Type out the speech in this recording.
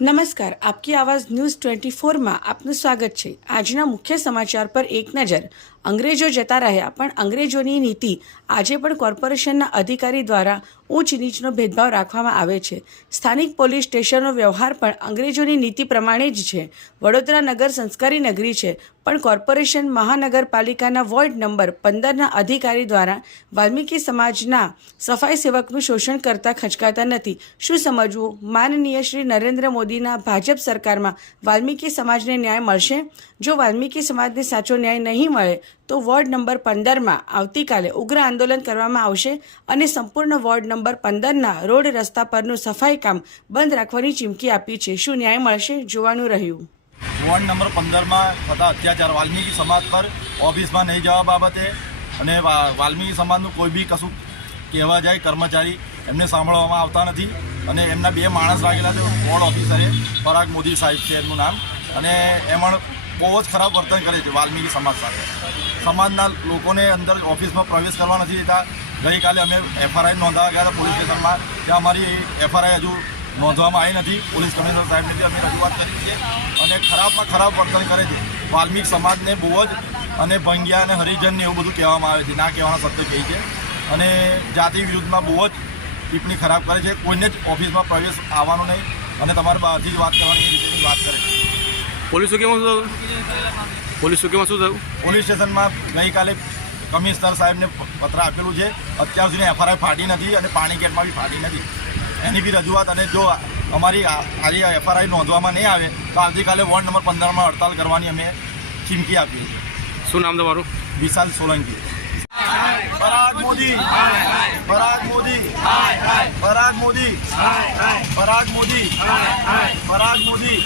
નમસ્કાર, આપકી આવાજ news twenty ફોરમાં આપનું સ્વાગત છે. આજના મુખ્ય સમાચાર પર એક નજર. અંગ્રેજો જતા રહ્યા, પણ અંગ્રેજોની નીતિ આજે પણ કોર્પોરેશનના અધિકારી દ્વારા ઊંચ નીચનો ભેદભાવ રાખવામાં આવે છે. સ્થાનિક પોલીસ સ્ટેશનનો વ્યવહાર પણ અંગ્રેજોની નીતિ પ્રમાણે જ છે. વડોદરા નગર સંસ્કારી નગરી છે. પણ કોર્પોરેશન મહાનગરપાલિકાના વોર્ડ નંબર પંદરના અધિકારી દ્વારા વાલ્મીકી સમાજના સફાઈ સેવકનું શોષણ કરતા ખચકાતા નથી. શું સમજવું? માનનીય શ્રી નરેન્દ્ર મોદીના ભાજપ સરકારમાં વાલ્મીકી સમાજને ન્યાય મળશે? જો વાલ્મીકી સમાજને સાચો ન્યાય નહીં મળે, તો વોર્ડ નંબર પંદરમાં આવતીકાલે ઉગ્ર આંદોલન કરવામાં આવશે અને સંપૂર્ણ વોર્ડ નંબર પંદરના રોડ રસ્તા પરનું સફાઈ કામ બંધ રાખવાની ચીમકી આપી છે. શું ન્યાય મળશે? જોવાનું રહ્યું. વોર્ડ નંબર પંદરમાં થતા અત્યાચાર. વાલ્મીકી સમાજ પર ઓફિસમાં નહીં જવા બાબતે અને વાલ્મીકી સમાજનું કોઈ બી કશું કહેવા જાય, કર્મચારી એમને સાંભળવામાં આવતા નથી. અને એમના બે માણસ રાખેલા છે, વોર્ડ ઓફિસરે, પરાગ મોદી સાહેબ છે એમનું નામ. અને એમણ બહુ જ ખરાબ વર્તન કરે છે વાલ્મીકી સમાજ સાથે. સમાજના લોકોને અંદર ઓફિસમાં પ્રવેશ કરવા નથી દેતા. ગઈકાલે અમે એફઆરઆઈ નોંધાવા ગયા પોલીસ સ્ટેશનમાં. ત્યાં અમારી એફઆરઆઈ હજુ નોંધવામાં આવી નથી. પોલીસ કમિશનર સાહેબની અમે રજૂઆત કરી છે અને ખરાબમાં ખરાબ વર્તન કરે છે. વાલ્મીક સમાજને બહુ જ અને ભંગ્યા અને હરિજનને એવું બધું કહેવામાં આવે છે. ના કહેવાના શબ્દ કહે છે. અને જાતિ વિરુદ્ધમાં બહુ જ ટિપ્પણી ખરાબ કરે છે. કોઈને જ ઓફિસમાં પ્રવેશ આવવાનો નહીં અને તમારે બહારથી જ વાત કરવાની રીતેની વાત કરે છે. પોલીસ ચોકીમાં શું થયું? પોલીસ ચોકીમાં શું થયું? પોલીસ સ્ટેશનમાં ગઈકાલે કમિશનર સાહેબને પત્ર આપેલું છે. અત્યાર સુધી એફઆરઆઈ ફાટી નથી અને પાણી ગેટમાં બી ફાટી નથી. એની બી રજૂઆત અને જો અમારી આજે એફઆરઆઈ નોંધવામાં નહીં આવે તો આવતીકાલે વોર્ડ નંબર પંદરમાં હડતાલ કરવાની અમે ચીમકી આપી છે. શું નામ તમારું? વિશાલ સોલંકી. પરાગ મોદી. પરાગ મોદી. પરાગ મોદી. પરાગ મોદી. પરાગ મોદી.